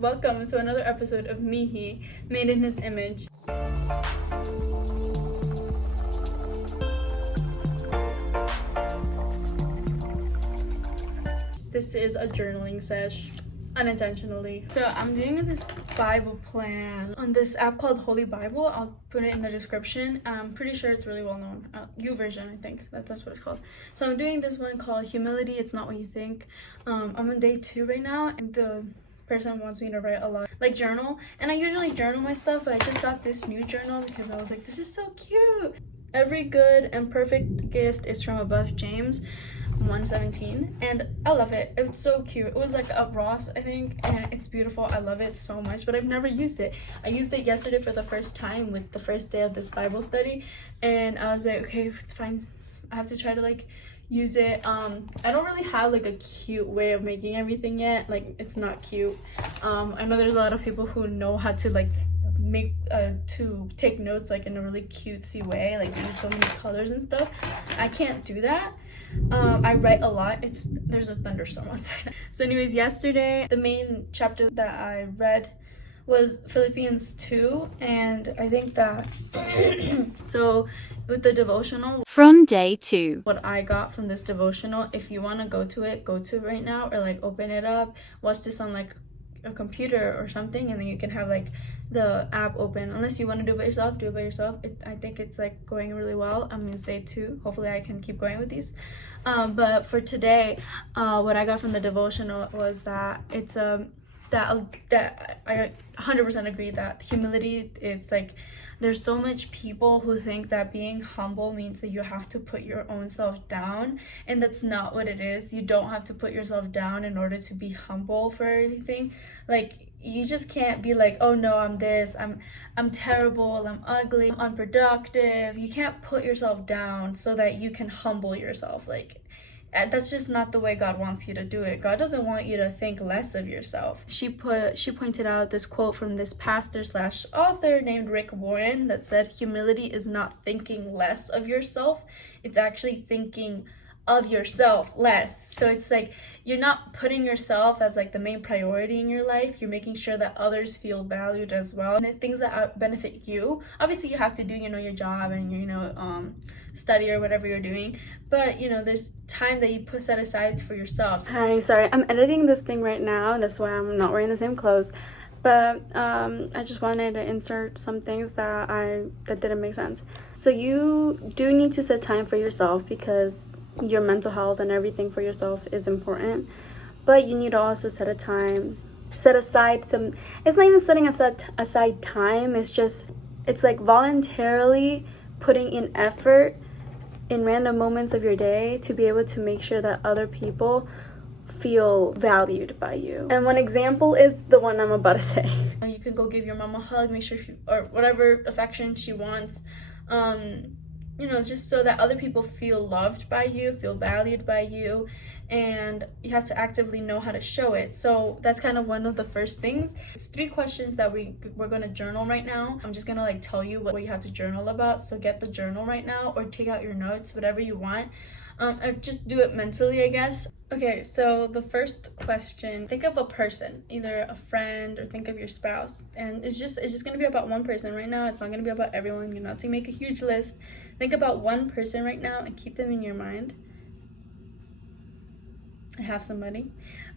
Welcome to another episode of M.I.H.I, made in his image. This is a journaling sesh, unintentionally. So I'm doing this Bible plan on this app called Holy Bible. I'll put it in the description. I'm pretty sure it's really well known. YouVersion, I think that's what it's called. So I'm doing this one called Humility, It's Not What You Think. I'm on day 2 right now, and the person wants me to write a lot, like journal, and I usually journal my stuff, but I just got this new journal because I was like, this is so cute. Every good and perfect gift is from above, James 1:17, and I love it. It's so cute. It was like a Ross, I think, and it's beautiful. I love it so much, but I've never used it. I used it yesterday for the first time with the first day of this Bible study, and I was like, okay, it's fine, I have to try to like use it. I don't really have like a cute way of making everything yet. Like, it's not cute. I know there's a lot of people who know how to like make to take notes like in a really cutesy way, like use so many colors and stuff. I can't do that. I write a lot. There's a thunderstorm outside. So anyways, yesterday the main chapter that I read was Philippians 2, and I think that so with the devotional from day 2, what I got from this devotional, if you want to go to it right now, or like open it up, watch this on like a computer or something, and then you can have like the app open. Unless you want to do it by yourself, do it by yourself. I think it's like going really well. I'm in day 2. Hopefully I can keep going with these. But for today, what I got from the devotional was that it's that I 100% agree that humility is like, there's so much people who think that being humble means that you have to put your own self down, and that's not what it is. You don't have to put yourself down in order to be humble for everything. Like, you just can't be like, oh no, I'm this, I'm terrible, I'm ugly, I'm unproductive. You can't put yourself down so that you can humble yourself. Like, that's just not the way God wants you to do it. God doesn't want you to think less of yourself. She pointed out this quote from this pastor slash author named Rick Warren that said, humility is not thinking less of yourself, it's actually thinking of yourself less. So it's like, you're not putting yourself as like the main priority in your life. You're making sure that others feel valued as well, and the things that benefit you. Obviously you have to do, your job and study or whatever you're doing, but there's time that you set aside for yourself. Hi, sorry, I'm editing this thing right now, that's why I'm not wearing the same clothes, but I just wanted to insert some things that didn't make sense. So you do need to set time for yourself, because your mental health and everything for yourself is important, but you need to also set aside some, it's not even setting aside time, it's like voluntarily putting in effort in random moments of your day to be able to make sure that other people feel valued by you. And one example is the one I'm about to say. You can go give your mom a hug, make sure or whatever affection she wants, just so that other people feel loved by you, feel valued by you, and you have to actively know how to show it. So that's kind of one of the first things. It's 3 questions that we're going to journal right now. I'm just going to like tell you what you have to journal about. So get the journal right now, or take out your notes, whatever you want. Or just do it mentally, I guess. Okay, so the first question, think of a person, either a friend or think of your spouse. And it's just gonna be about one person right now. It's not gonna be about everyone. You're not to make a huge list. Think about one person right now and keep them in your mind. I have somebody.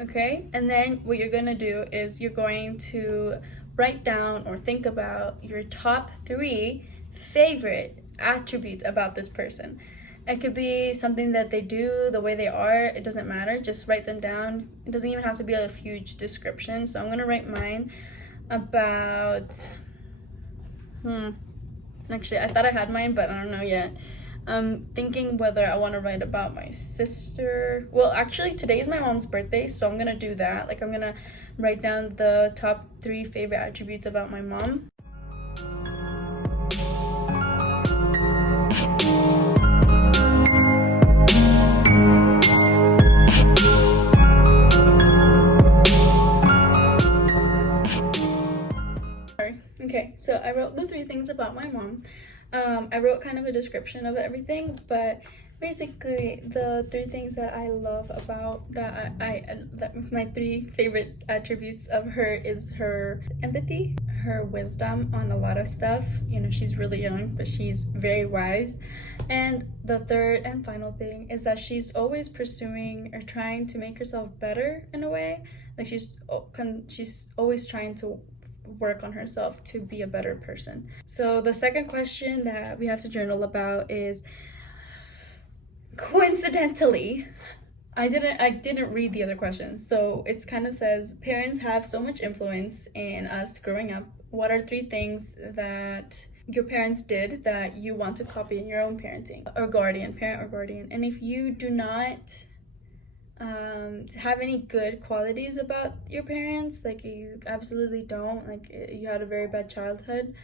Okay, and then what you're gonna do is you're going to write down or think about your top 3 favorite attributes about this person. It could be something that they do, the way they are, it doesn't matter. Just write them down. It doesn't even have to be a huge description. So I'm gonna write mine about, actually I thought I had mine, but I don't know yet. I'm thinking whether I want to write about my sister. Well, actually today is my mom's birthday, so I'm gonna do that. Like, I'm gonna write down the top 3 favorite attributes about my mom. Okay, so I wrote the 3 things about my mom. I wrote kind of a description of everything, but Basically, the three things that I love about that my three favorite attributes of her is her empathy, her wisdom on a lot of stuff. You know, she's really young, but she's very wise. And the third and final thing is that she's always pursuing or trying to make herself better in a way. Like she's always trying to work on herself to be a better person. So the second question that we have to journal about is, coincidentally, I didn't read the other question. So it's kind of says, parents have so much influence in us growing up. What are three things that your parents did that you want to copy in your own parenting or guardian, parent or guardian? And if you do not have any good qualities about your parents, like you absolutely don't, like you had a very bad childhood,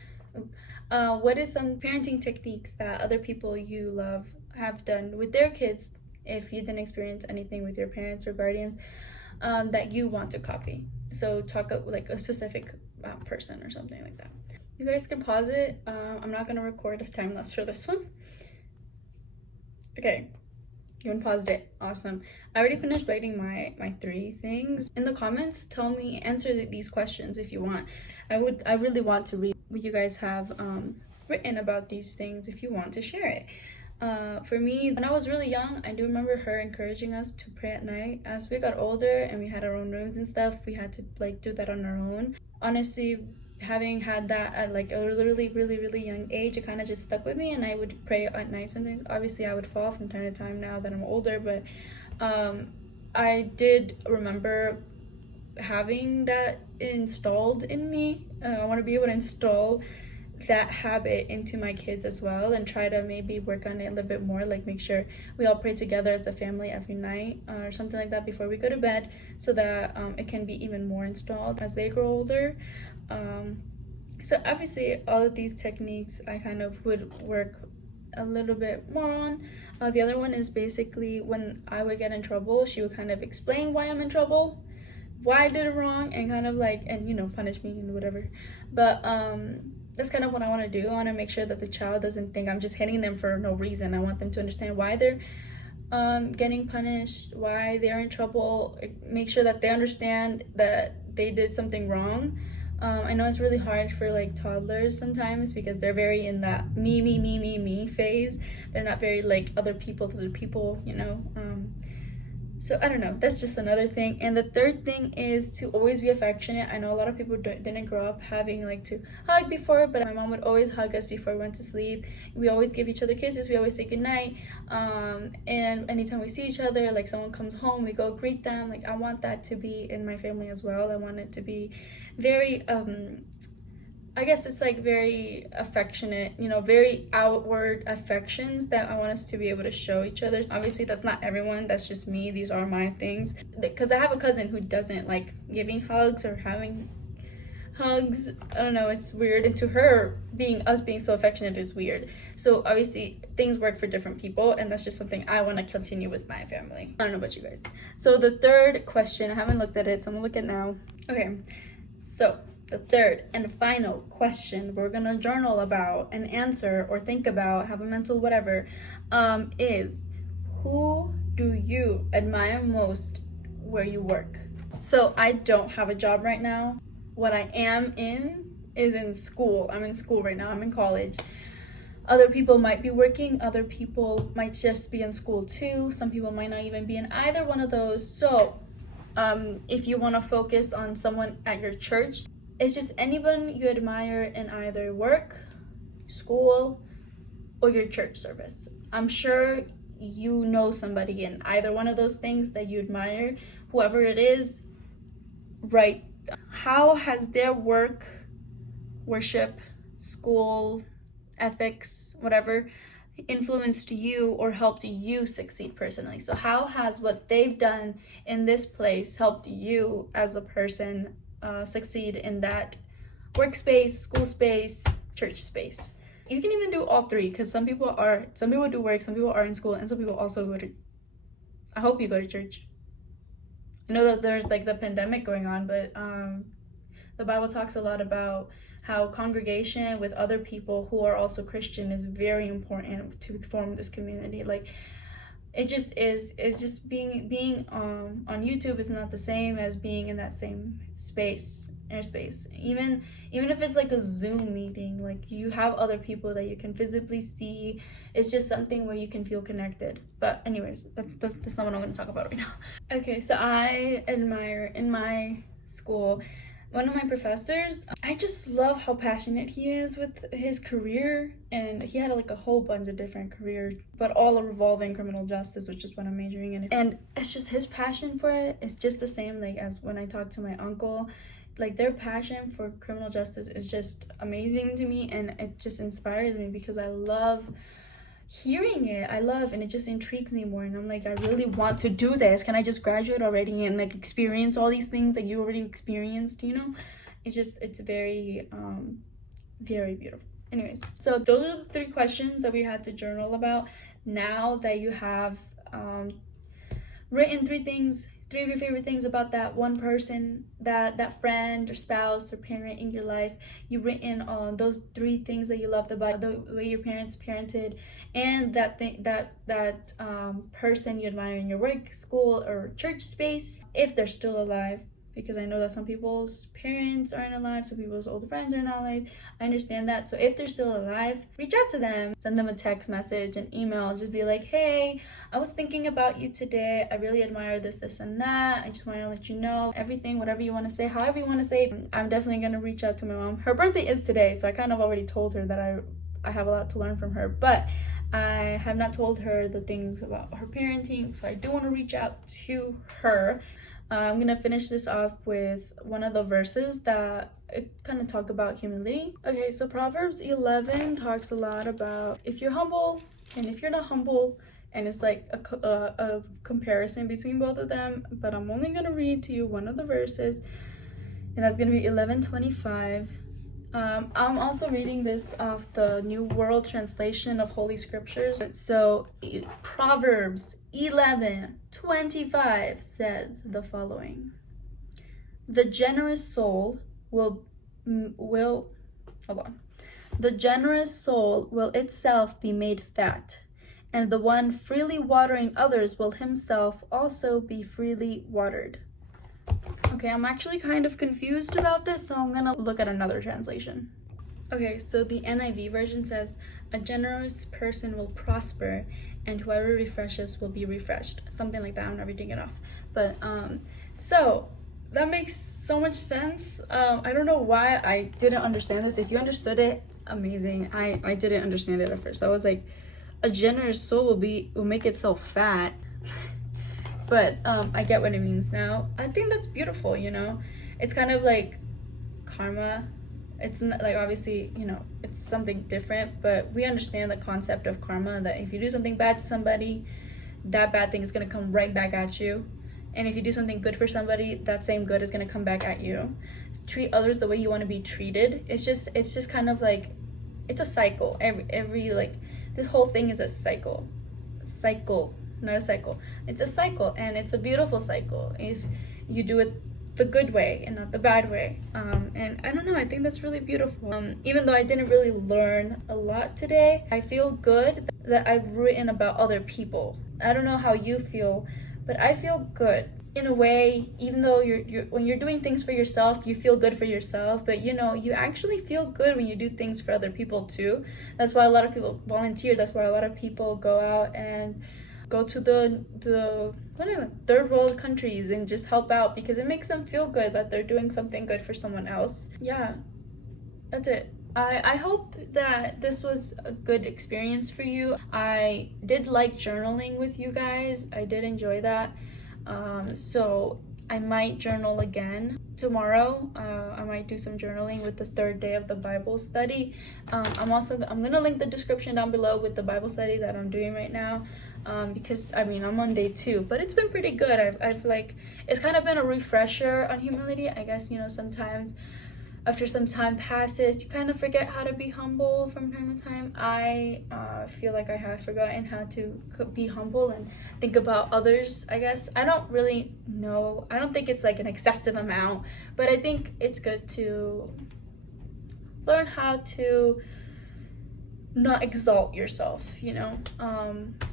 what is some parenting techniques that other people you love have done with their kids, if you didn't experience anything with your parents or guardians, that you want to copy? So talk about like a specific person or something like that. You guys can pause it. I'm not gonna record if time lapse for this one. Okay, you paused it. Awesome. I already finished writing my three things. In the comments, tell me, answer these questions if you want. I really want to read what you guys have written about these things if you want to share it. For me, when I was really young, I do remember her encouraging us to pray at night. As we got older and we had our own rooms and stuff, we had to like do that on our own. Honestly, having had that at like a literally really young age, it kind of just stuck with me, and I would pray at night sometimes. Obviously I would fall from time to time now that I'm older, but I did remember having that installed in me. I want to be able to install that habit into my kids as well, and try to maybe work on it a little bit more, like make sure we all pray together as a family every night or something like that before we go to bed, so that it can be even more installed as they grow older. So obviously all of these techniques I kind of would work a little bit more on. The other one is basically when I would get in trouble, she would kind of explain why I'm in trouble, why I did it wrong, and kind of like, and you know, punish me and whatever. But that's kind of what I want to do. I want to make sure that the child doesn't think I'm just hitting them for no reason. I want them to understand why they're getting punished, why they're in trouble, make sure that they understand that they did something wrong. I know it's really hard for like toddlers sometimes because they're very in that me phase. They're not very like other people, you know. So I don't know, that's just another thing. And the third thing is to always be affectionate. I know a lot of people didn't grow up having like to hug before, but my mom would always hug us before we went to sleep. We always give each other kisses, we always say goodnight. And anytime we see each other, like someone comes home, we go greet them. Like I want that to be in my family as well. I want it to be very I guess it's like very affectionate, you know, very outward affections that I want us to be able to show each other. Obviously, that's not everyone, that's just me. These are my things. Because I have a cousin who doesn't like giving hugs or having hugs. I don't know, it's weird. And to her, us being so affectionate is weird. So obviously, things work for different people, and that's just something I want to continue with my family. I don't know about you guys. So the third question, I haven't looked at it, so I'm gonna look at it now. Okay, so the third and final question we're gonna journal about and answer or think about, have a mental whatever, is, who do you admire most where you work? So I don't have a job right now. What I am in is in school. I'm in school right now. I'm in college. Other people might be working. Other people might just be in school too. Some people might not even be in either one of those. So if you want to focus on someone at your church, it's just anyone you admire in either work, school, or your church service. I'm sure you know somebody in either one of those things that you admire. Whoever it is, right? How has their work, worship, school, ethics, whatever, influenced you or helped you succeed personally? So how has what they've done in this place helped you as a person succeed in that workspace, school space, church space? You can even do all three, because some people do work, some people are in school, and some people also go to, I hope you go to church. I know that there's like the pandemic going on, but the Bible talks a lot about how congregation with other people who are also Christian is very important to form this community. Like it just is. It's just being on YouTube is not the same as being in that same airspace. Even if it's like a Zoom meeting, like you have other people that you can visibly see. It's just something where you can feel connected. But anyways, that's not what I'm going to talk about right now. Okay, so I admire in my school one of my professors. I just love how passionate he is with his career, and he had like a whole bunch of different careers, but all revolving criminal justice, which is what I'm majoring in. And it's just his passion for it is just the same like as when I talk to my uncle. Like their passion for criminal justice is just amazing to me, and it just inspires me because I love hearing it. And it just intrigues me more, and I'm like, I really want to do this. Can I just graduate already and like experience all these things that you already experienced, you know? It's very very beautiful. Anyways, so those are the 3 questions that we had to journal about. Now that you have written 3 of your favorite things about that one person, that friend or spouse or parent in your life, you've written on those 3 things that you loved about the way your parents parented, and that person you admire in your work, school, or church space, if they're still alive. Because I know that some people's parents aren't alive, some people's old friends are not alive. I understand that. So if they're still alive, reach out to them. Send them a text message, an email. Just be like, hey, I was thinking about you today. I really admire this, and that. I just want to let you know everything, whatever you want to say, however you want to say it. I'm definitely going to reach out to my mom. Her birthday is today, so I kind of already told her that I have a lot to learn from her. But I have not told her the things about her parenting, so I do want to reach out to her. I'm gonna finish this off with one of the verses that kind of talk about humility. Okay, so Proverbs 11 talks a lot about if you're humble and if you're not humble, and it's like a comparison between both of them. But I'm only gonna read to you one of the verses, and that's gonna be 11:25. I'm also reading this off the New World Translation of Holy Scriptures. So Proverbs 11:25 says the following: the generous soul will hold on. The generous soul will itself be made fat, and the one freely watering others will himself also be freely watered. Okay, I'm actually kind of confused about this, so I'm gonna look at another translation. Okay, so the NIV version says, a generous person will prosper, and whoever refreshes will be refreshed. Something like that. I'm not reading it off. But, so that makes so much sense. I don't know why I didn't understand this. If you understood it, amazing. I didn't understand it at first. I was like, a generous soul will make itself fat. But I get what it means now. I think that's beautiful, you know? It's kind of like karma. It's not, like, obviously, you know, it's something different, but we understand the concept of karma, that if you do something bad to somebody, that bad thing is going to come right back at you. And if you do something good for somebody, that same good is going to come back at you. Treat others the way you want to be treated. It's just kind of like, it's a cycle. Every like, this whole thing is a cycle. Not a cycle. It's a cycle, and it's a beautiful cycle if you do it the good way and not the bad way. And I don't know, I think that's really beautiful. Even though I didn't really learn a lot today, I feel good that I've written about other people. I don't know how you feel, but I feel good in a way. Even though you're when you're doing things for yourself, you feel good for yourself, but you know, you actually feel good when you do things for other people too. That's why a lot of people volunteer. That's why a lot of people go out and go to the third world countries and just help out, because it makes them feel good that they're doing something good for someone else. Yeah, that's it. I hope that this was a good experience for you. I did like journaling with you guys. I did enjoy that. So I might journal again tomorrow. I might do some journaling with the 3rd day of the Bible study. I'm gonna link the description down below with the Bible study that I'm doing right now. Because I mean, I'm on day 2, but it's been pretty good. I've like, it's kind of been a refresher on humility. I guess, you know, sometimes after some time passes, you kind of forget how to be humble from time to time. I feel like I have forgotten how to be humble and think about others, I guess. I don't really know. I don't think it's like an excessive amount, but I think it's good to learn how to not exalt yourself, you know.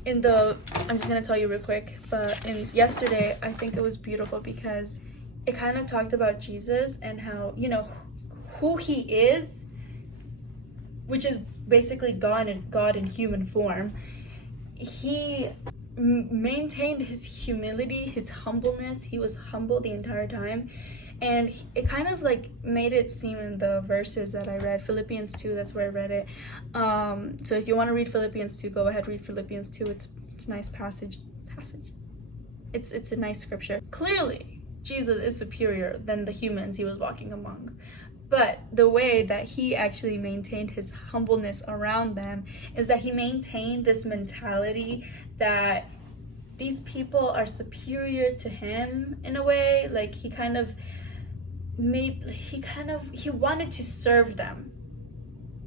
In the, I'm just gonna tell you real quick, but in yesterday, I think it was beautiful because it kind of talked about Jesus and how, you know, who he is, which is basically God in human form. He maintained his humility, his humbleness. He was humble the entire time. And it kind of like made it seem in the verses that I read, Philippians 2, that's where I read it. So if you want to read Philippians 2, go ahead, read Philippians 2. It's a nice passage. It's a nice scripture. Clearly, Jesus is superior than the humans he was walking among. But the way that he actually maintained his humbleness around them is that he maintained this mentality that these people are superior to him in a way. Like he wanted to serve them,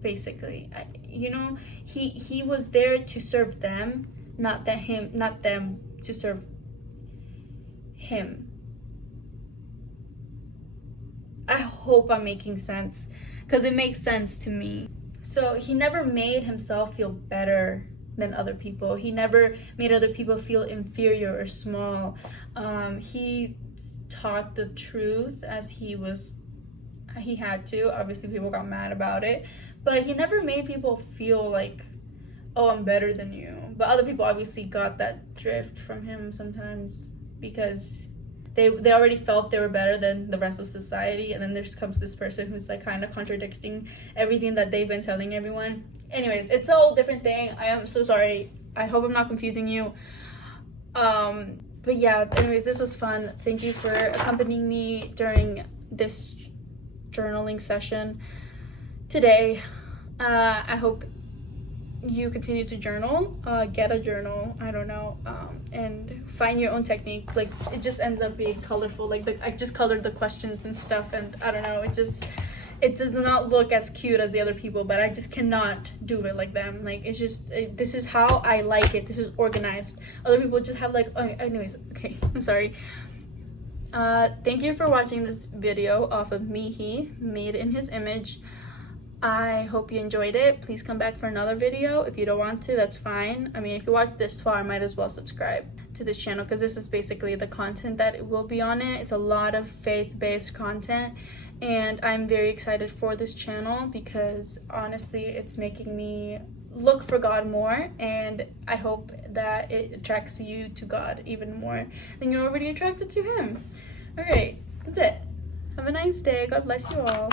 basically. You know, he was there to serve them, not them to serve him. I hope I'm making sense, because it makes sense to me. So he never made himself feel better than other people. He never made other people feel inferior or small. He taught the truth as he had to. Obviously people got mad about it, but he never made people feel like, oh, I'm better than you. But other people obviously got that drift from him sometimes, because they already felt they were better than the rest of society, and then there comes this person who's like kind of contradicting everything that they've been telling everyone. Anyways, it's a whole different thing. I am so sorry. I hope I'm not confusing you. But yeah, anyways, this was fun. Thank you for accompanying me during this journaling session today. I hope you continue to journal, get a journal, I don't know, and find your own technique. Like it just ends up being colorful. Like I just colored the questions and stuff, and I don't know, it does not look as cute as the other people, but I just cannot do it like them. Like it's just, this is how I like it. This is organized. Other people just have like, oh, anyways, okay, I'm sorry. Thank you for watching this video off of M.I.H.I, made in his image. I hope you enjoyed it. Please come back for another video. If you don't want to, that's fine. I mean, if you watched this far, I might as well subscribe to this channel, because this is basically the content that will be on it. It's a lot of faith-based content, and I'm very excited for this channel because honestly, it's making me look for God more, and I hope that it attracts you to God even more than you're already attracted to him. All right, that's it. Have a nice day. God bless you all.